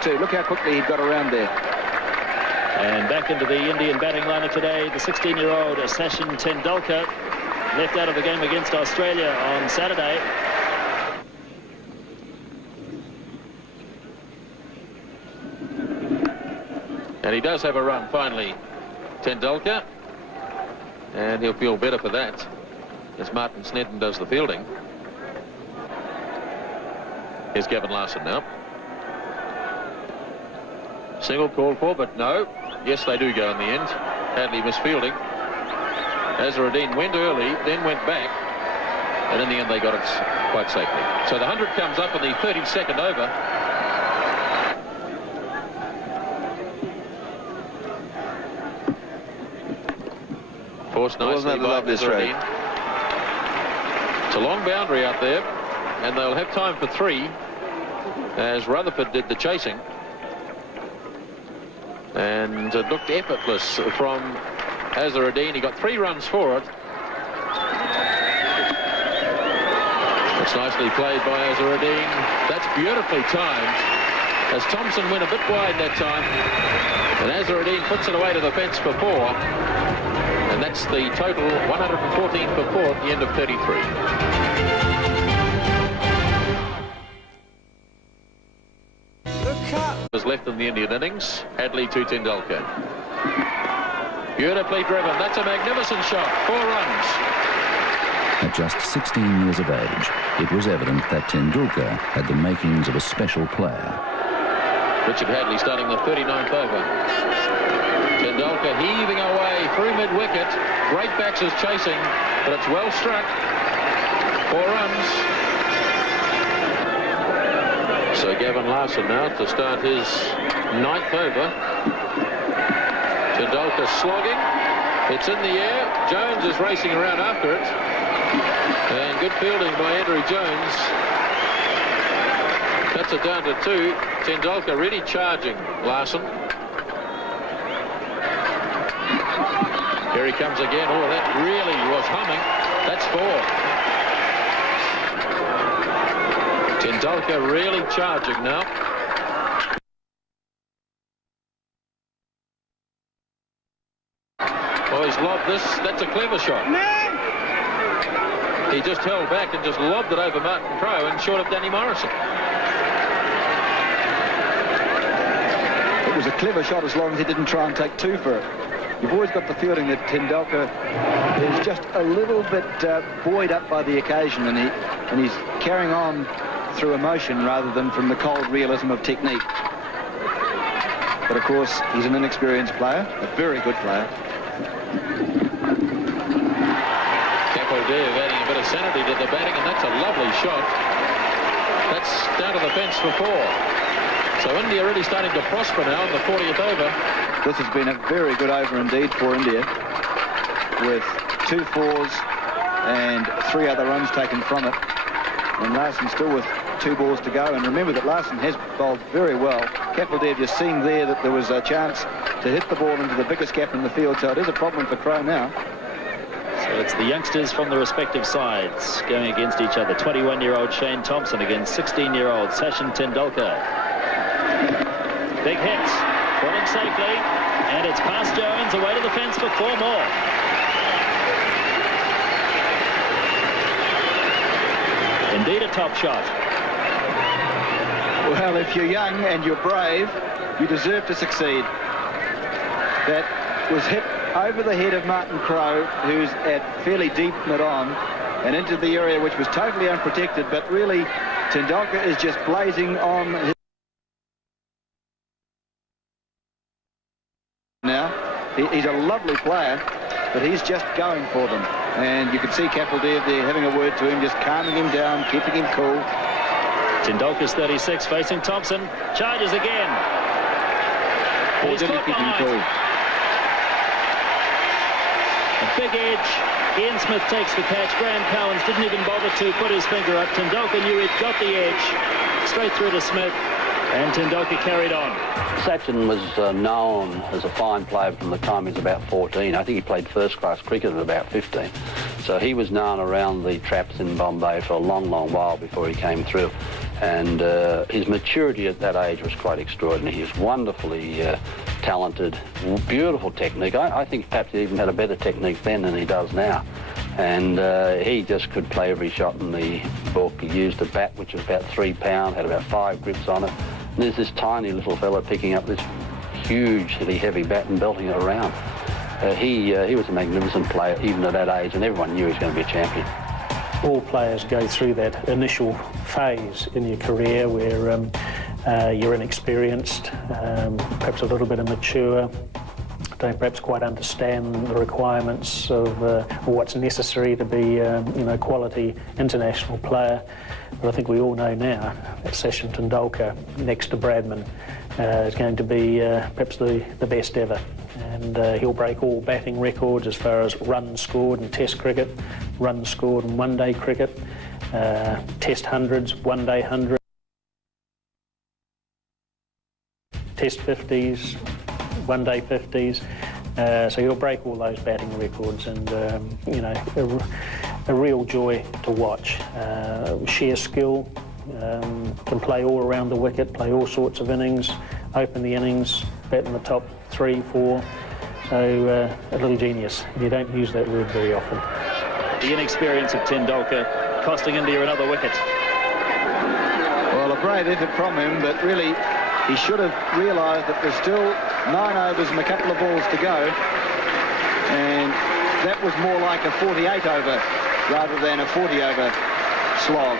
Too. Look how quickly he got around there. And back into the Indian batting lineup today, the 16-year-old Sachin Tendulkar, left out of the game against Australia on Saturday. And he does have a run finally, Tendulkar, and he'll feel better for that as Martin Snedden does the fielding. Here's Gavin Larson now. Single called for, but no. Yes, they do go in the end. Hadley misfielding. Azharuddin went early, then went back, and in the end they got it quite safely. So the 100 comes up in the 32nd over. Forced nicely by Azharuddin. It's a long boundary out there, and they'll have time for 3, as Rutherford did the chasing. And it looked effortless from Azharuddin. He got 3 runs for it. It's nicely played by Azharuddin. That's beautifully timed, as Thompson went a bit wide that time. And Azharuddin puts it away to the fence for 4. And that's the total, 114 for 4 at the end of 33. Was left in the Indian innings. Hadley to Tendulkar. Beautifully driven. That's a magnificent shot. 4 runs. At just 16 years of age, it was evident that Tendulkar had the makings of a special player. Richard Hadley starting the 39th over. Tendulkar heaving away through mid-wicket. Great backs is chasing, but it's well struck. 4 runs. So Gavin Larson now to start his 9th over. Tendulkar slogging. It's in the air. Jones is racing around after it. And good fielding by Andrew Jones. That's it down to 2. Tendulkar really charging Larson. Here he comes again. Oh, that really was humming. That's 4. Tendulkar really charging now. Oh, he's lobbed this. That's a clever shot. He just held back and just lobbed it over Martin Crowe and short of Danny Morrison. It was a clever shot as long as he didn't try and take 2 for it. You've always got the feeling that Tendulkar is just a little bit buoyed up by the occasion, and he's carrying on through emotion rather than from the cold realism of technique. But of course, he's an inexperienced player, a very good player. Capaldi adding a bit of sanity to the batting, and that's a lovely shot. That's down to the fence for 4. So India really starting to prosper now in the 40th over. This has been a very good over indeed for India, with 2 4s and 3 other runs taken from it. And Larson still with 2 balls to go. And remember that Larson has bowled very well. Capaldi just seeing there that there was a chance to hit the ball into the biggest gap in the field. So it is a problem for Crowe now. So it's the youngsters from the respective sides going against each other. 21-year-old Shane Thompson against 16-year-old Sachin Tendulkar. Big hits. Falling safely. And it's past Jones, away to the fence for 4 more. Indeed a top shot. Well, if you're young and you're brave, you deserve to succeed. That was hit over the head of Martin Crowe, who's at fairly deep mid-on, and into the area which was totally unprotected, but really Tendulkar is just blazing on his... Now, he's a lovely player, but he's just going for them. And you can see Capaldi there having a word to him, just calming him down, keeping him cool. Tendulkar's 36, facing Thompson. Charges again. Or did he keep him cool? A big edge. Ian Smith takes the catch. Graham Cowans didn't even bother to put his finger up. Tendulkar knew he'd got the edge. Straight through to Smith. And Tendulkar carried on. Sachin was known as a fine player from the time he was about 14. I think he played first-class cricket at about 15. So he was known around the traps in Bombay for a long, long while before he came through. And his maturity at that age was quite extraordinary. He was wonderfully talented, beautiful technique. I think perhaps he even had a better technique then than he does now. And he just could play every shot in the book. He used a bat which was about 3 pounds, had about 5 grips on it. And there's this tiny little fella picking up this hugely heavy bat and belting it around. He was a magnificent player even at that age, and everyone knew he was going to be a champion. All players go through that initial phase in your career where you're inexperienced, perhaps a little bit immature, don't perhaps quite understand the requirements of what's necessary to be a quality international player. But I think we all know now that Sachin Tendulkar, next to Bradman, is going to be perhaps the best ever. And he'll break all batting records as far as runs scored in Test cricket, runs scored in one-day cricket, Test hundreds, one-day hundreds, Test 50s, one-day 50s. So he'll break all those batting records, and a real joy to watch. Sheer skill, can play all around the wicket, play all sorts of innings, open the innings, bat in the top 3, 4. So a little genius. You don't use that word very often. The inexperience of Tendulkar costing India another wicket. Well, a brave effort from him, but really he should have realised that there's still 9 overs and a couple of balls to go, and that was more like a 48 over rather than a 40 over slog.